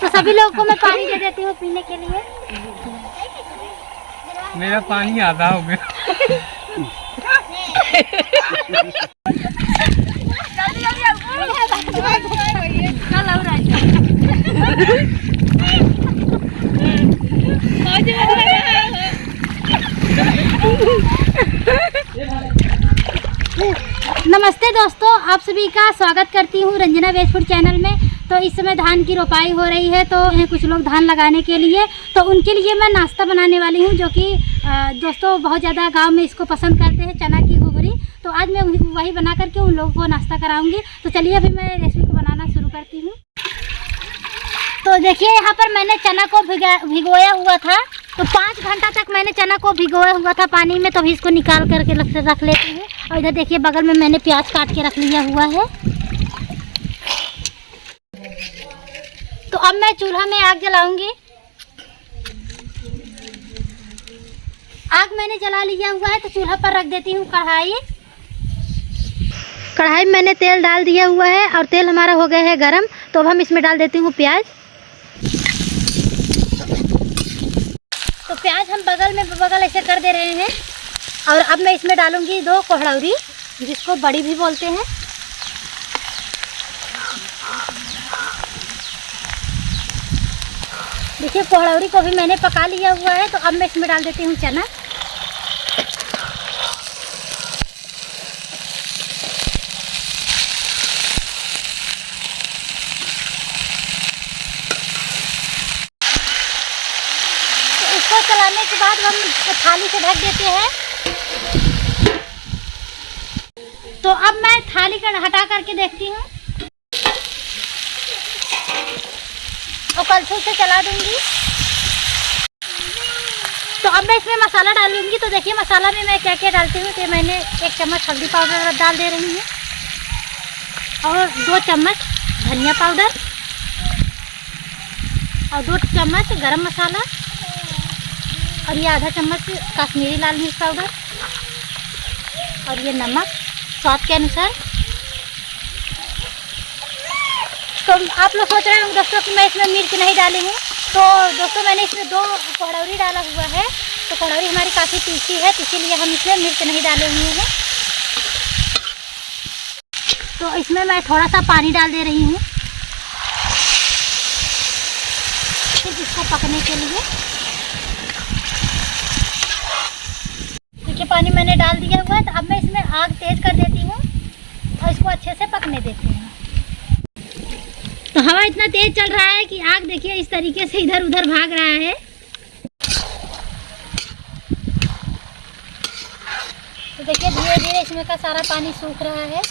तो सभी लोगों को मैं पानी दे देती हूँ पीने के लिए। मेरा पानी आधा हो गया। नमस्ते दोस्तों, आप सभी का स्वागत करती हूँ रंजना वेज फूड चैनल में। तो इस समय धान की रोपाई हो रही है, तो कुछ लोग धान लगाने के लिए, तो उनके लिए मैं नाश्ता बनाने वाली हूँ, जो कि दोस्तों बहुत ज़्यादा गांव में इसको पसंद करते हैं, चना की घुघरी। तो आज मैं वही बना करके उन लोगों को नाश्ता कराऊंगी। तो चलिए अभी मैं रेसिपी को बनाना शुरू करती हूँ। तो देखिए यहाँ पर मैंने चना को भिगोया हुआ था, तो 5 घंटा तक मैंने चना को भिगोया हुआ था पानी में। तो अभी इसको निकाल करके रख लेती हूँ। और इधर देखिए बगल में मैंने प्याज काट के रख लिया हुआ है। तो अब मैं चूल्हा में आग जलाऊंगी। आग मैंने जला लिया हुआ है, तो चूल्हा पर रख देती हूँ कढ़ाई। कढ़ाई में मैंने तेल डाल दिया हुआ है और तेल हमारा हो गया है गरम। तो अब हम इसमें डाल देती हूँ प्याज। तो प्याज हम बगल ऐसे कर दे रहे हैं। और अब मैं इसमें डालूंगी 2 कोहड़ौरी, जिसको बड़ी भी बोलते हैं। देखिए कोहड़ौरी को भी मैंने पका लिया हुआ है। तो अब मैं इसमें डाल देती हूँ चना। तो इसको चलाने के बाद हम थाली से ढक देते हैं। तो अब मैं थाली का हटा करके देखती हूँ और कलछुल से चला दूंगी। तो अब मैं इसमें मसाला डालूंगी। तो देखिए मसाला में मैं क्या क्या डालती हूँ। तो मैंने 1 चम्मच हल्दी पाउडर डाल दे रही हूँ और 2 चम्मच धनिया पाउडर और 2 चम्मच गरम मसाला और ये आधा चम्मच कश्मीरी लाल मिर्च पाउडर और ये नमक स्वाद के अनुसार। तो आप लोग सोच रहे होंगे दोस्तों कि मैं इसमें मिर्च नहीं डाली हूँ। तो दोस्तों मैंने इसमें 2 कोहड़ौरी डाला हुआ है। तो कोहड़ौरी हमारी काफ़ी तीखी है, तो इसीलिए हम इसमें मिर्च नहीं डाले हुए हैं। तो इसमें मैं थोड़ा सा पानी डाल दे रही हूँ फिर इसको पकने के लिए। देखिए पानी मैंने डाल दिया हुआ है। तो अब मैं इसमें आग तेज़ कर देती हूँ और इसको अच्छे से पकने देती हूँ। तो हवा इतना तेज चल रहा है कि आग देखिए इस तरीके से इधर उधर भाग रहा है। तो देखिए धीरे धीरे इसमें का सारा पानी सूख रहा है।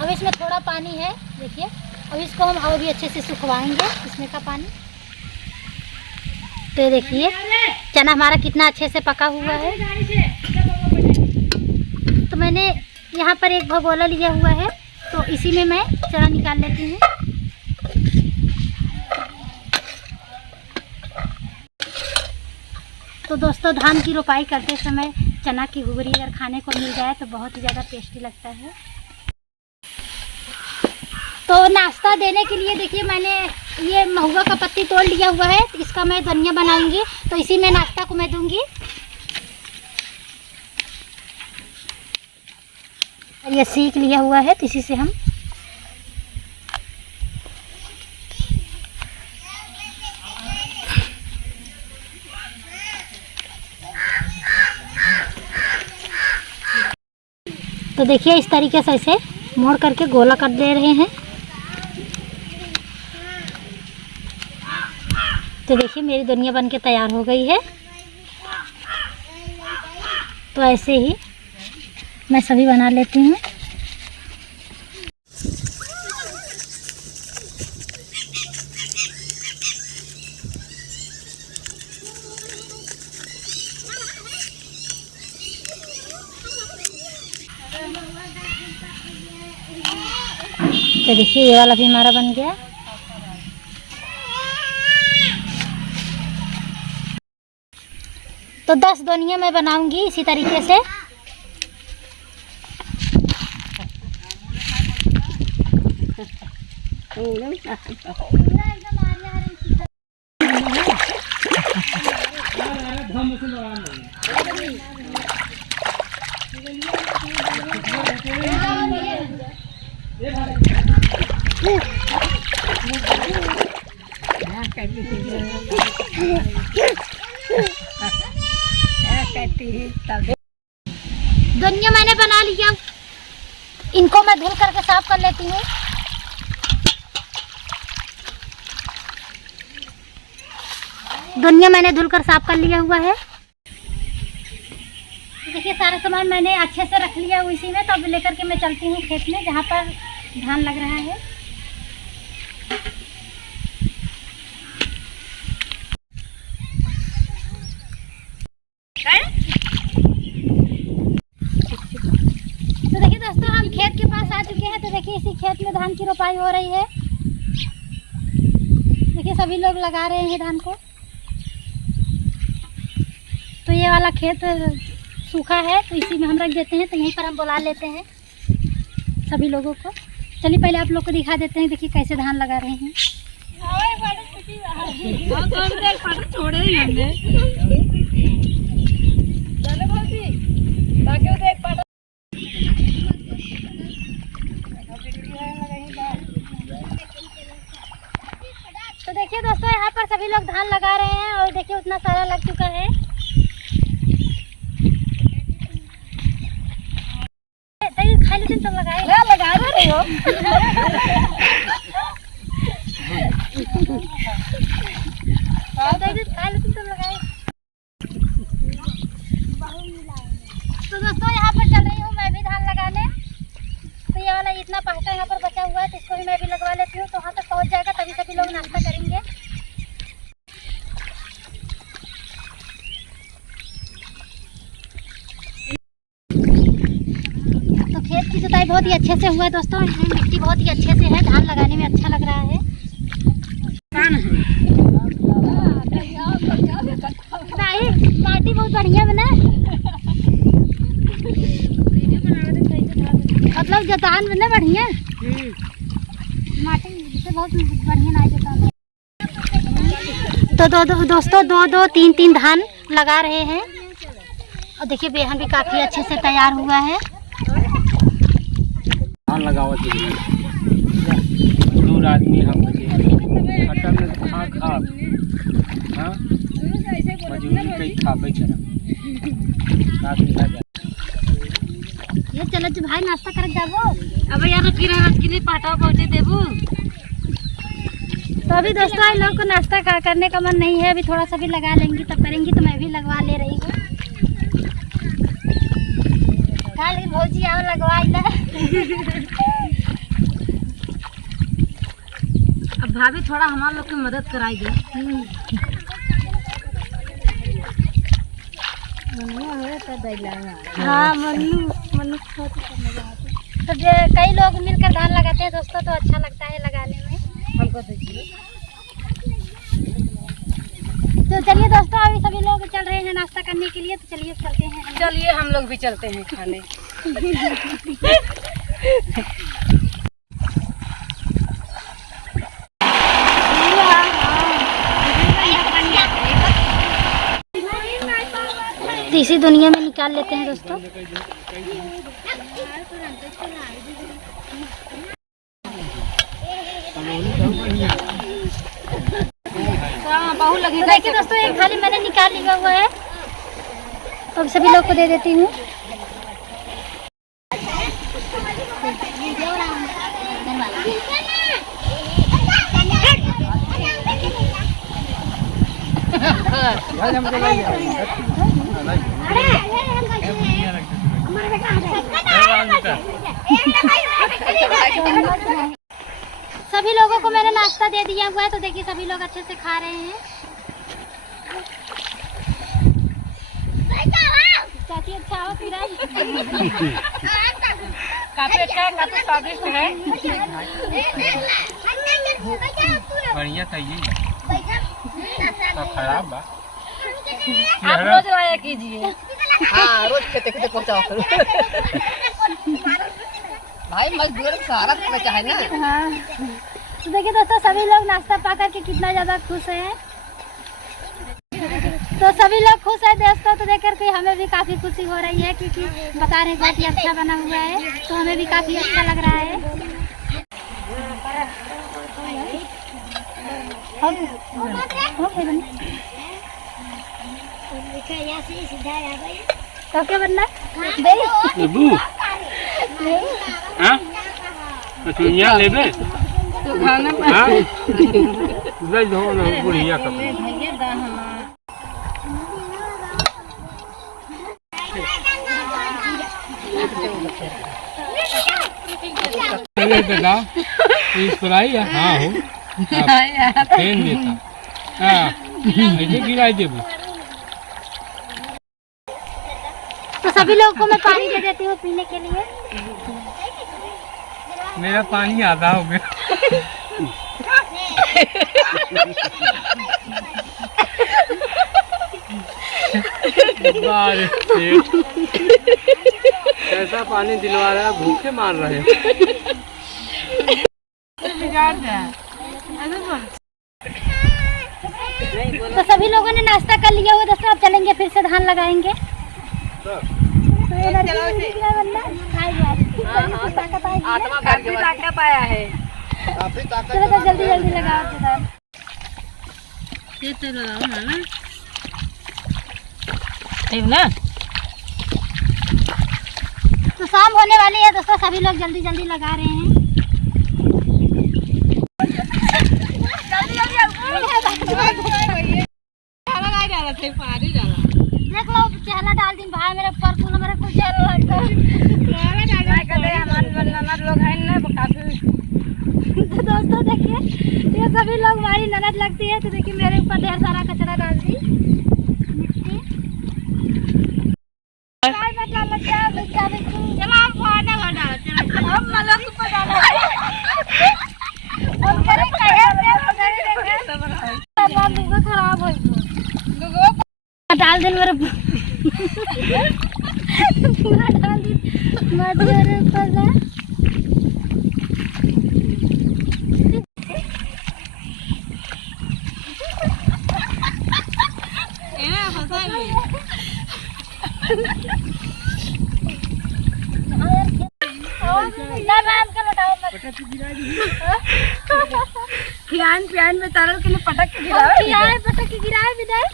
अब इसमें थोड़ा पानी है, देखिए अब इसको हम और भी अच्छे से सुखवाएंगे इसमें का पानी। तो देखिए चना हमारा कितना अच्छे से पका हुआ है। तो मैंने यहाँ पर एक भगोना लिया हुआ है, तो इसी में मैं चना निकाल लेती हूँ। तो दोस्तों धान की रोपाई करते समय चना की घुघरी अगर खाने को मिल जाए तो बहुत ही ज़्यादा टेस्टी लगता है। तो नाश्ता देने के लिए देखिए मैंने ये महुआ का पत्ती तोड़ लिया हुआ है। तो इसका मैं धनिया बनाऊंगी, तो इसी में नाश्ता को मैं दूंगी। ये सीख लिया हुआ है, तो इसी से हम तो देखिए इस तरीके से ऐसे मोड़ करके गोला कर दे रहे हैं। तो देखिए मेरी दुनिया बन के तैयार हो गई है। तो ऐसे ही मैं सभी बना लेती हूँ। तो देखिए ये वाला भी हमारा बन गया। तो 10 दोनिया मैं बनाऊंगी इसी तरीके से। धनिया मैंने बना लिया, इनको मैं धुल करके साफ कर लेती हूँ। धनिया मैंने धुलकर साफ कर लिया हुआ है। देखिए सारा सामान मैंने अच्छे से रख लिया उसी में। तो अब लेकर के मैं चलती हूँ खेत में जहाँ पर धान लग रहा है। तो देखिए दोस्तों हम खेत के पास आ चुके हैं। तो देखिए इसी खेत में धान की रोपाई हो रही है। देखिए सभी लोग लगा रहे हैं धान को। तो ये वाला खेत सूखा है तो इसी में हम रख देते हैं। तो यहीं पर हम बुला लेते हैं सभी लोगों को। चलिए पहले आप लोग को दिखा देते हैं। देखिए कैसे धान लगा रहे हैं। तो देखिए दोस्तों यहाँ पर सभी लोग धान लगा रहे हैं और देखिए उतना सारा लग चुका है। खाली दिन तो लगाए लगा रहे हो। तो दोस्तों यहाँ पर चल रही हूँ मैं भी धान लगाने। तो ये वाला इतना पास्ता यहाँ पर बचा हुआ है तो इसको भी मैं भी लगवा लेती हूँ। तो वहाँ तक पहुँच जाएगा तभी सभी लोग नाश्ता करेंगे। तो खेत की जुताई बहुत ही अच्छे से हुआ है दोस्तों। इसमें मिट्टी बहुत ही अच्छे से है। धान लगाने में अच्छा लग रहा है। माटी बहुत बढ़िया बना, मतलब जोतान बना बढ़िया। माटी से बहुत बढ़िया ना जोतान। तो दोस्तों दो तीन धान लगा रहे हैं। और देखिए बेहन भी काफी अच्छे से तैयार हुआ है। धान लगावत दूर आदमी हम खट्टा में खा हाँ मजूरी कई खाबे चला ये चलो जो भाई नाश्ता कर जाबो। अब यार किने पाटा पहुंचे देबू। तो अभी दोस्तों इन लोगों को नाश्ता करने का मन नहीं है। अभी थोड़ा सा भी लगा लेंगी तब करेंगी। तो मैं भी लगवा ले रही हूँ। लेकिन भौजी आओ लगवा ले। अब भाभी थोड़ा हमारे लोग की मदद कराई दे। हाँ मनु तो कई लोग मिलकर धान लगाते हैं दोस्तों। तो अच्छा लगता है लगाने में। हमको दीजिए। तो चलिए दोस्तों अभी सभी लोग चल रहे हैं नाश्ता करने के लिए। तो चलिए चलते हैं। चलिए हम लोग भी चलते हैं खाने। तो इसी दुनिया में निकाल लेते हैं दोस्तों। तो देखिए दोस्तों एक थाली मैंने निकाल लिया हुआ है। तो अब सभी लोग को दे देती हूँ। सभी लोगों को मैंने नाश्ता दे दिया हुआ है। तो देखिए सभी लोग अच्छे से खा रहे हैं। चाची अच्छा हो फिर काफी अच्छा काफी स्वादिष्ट है। बढ़िया था ये तो खराब बा। आप रोज लाया कीजिए। हाँ रोज खेते खेते पहुँचाओ करो। भाई मजदूर सारा करना चाहे ना। तो देखिए दोस्तों सभी लोग नाश्ता पा करके कितना ज़्यादा खुश हैं। तो सभी लोग खुश हैं दोस्तों, तो देख करके हमें भी काफ़ी खुशी हो रही है क्योंकि बता रहे हैं बहुत ही अच्छा बना हुआ है, तो हमें भी काफ़ी अच्छा लग रहा है। तो क्या बनना नींबू हाँ कचौड़ियाँ लेबे हाँ ले जाओ ना बुढ़िया कपड़े पहले दादा इस पर आई है हाँ हो फेन देता हाँ ऐसे गिराई देबू तो सभी लोगों को मैं पानी दे देती हूँ पीने के लिए। मेरा पानी आधा हो गया बारिश कैसा पानी दिलवा रहा है, भूखे मार रहे हैं। तो सभी लोगों ने नाश्ता कर लिया हुआ दोस्तों, अब चलेंगे फिर से धान लगाएंगे। आत्मा काफी ताकत आया है। चलो तो जल्दी जल्दी लगाओ धान। ये तो लगाओ ना ठीक ना। तो शाम होने वाली है दोस्तों, सभी लोग जल्दी जल्दी लगा रहे हैं। देख लो चहला डाल दी भाई मेरे परसों मेरे कुछ चहला लगता है। हमारे लोग हैं ना काफी। तो दोस्तों देखिए ये सभी लोग हमारी ननद लगती है, तो देखिए मेरे ऊपर ढेर सारा कचरा डाल दी मिट्टी। खराब हो डाल दिन मेरे पूरा डाल दी मेरे ऊपर से। प्यान में तरल के लिए पटक के गिराए विदाई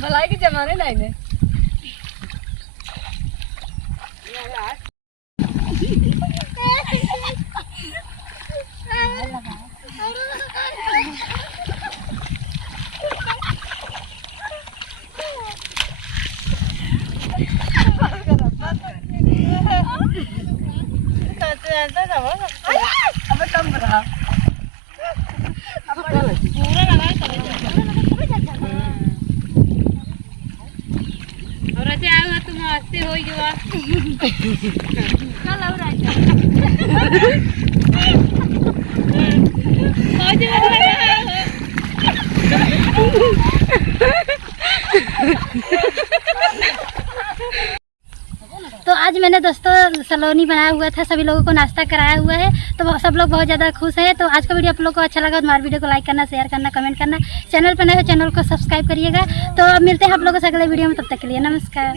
भलाई के जमाने नहीं ने। अब कम रहा पूरा लगा और अच्छा आया तुम आस्ते हो गया कल और आजा तो आज मैंने दोस्तों सलोनी बनाया हुआ था, सभी लोगों को नाश्ता कराया हुआ है, तो सब लोग बहुत ज़्यादा खुश हैं। तो आज का वीडियो आप लोगों को अच्छा लगा तो हमारे वीडियो को लाइक करना, शेयर करना, कमेंट करना, चैनल पर नए हो चैनल को सब्सक्राइब करिएगा। तो अब मिलते हैं आप लोगों से अगले वीडियो में, तब तक के लिए नमस्कार।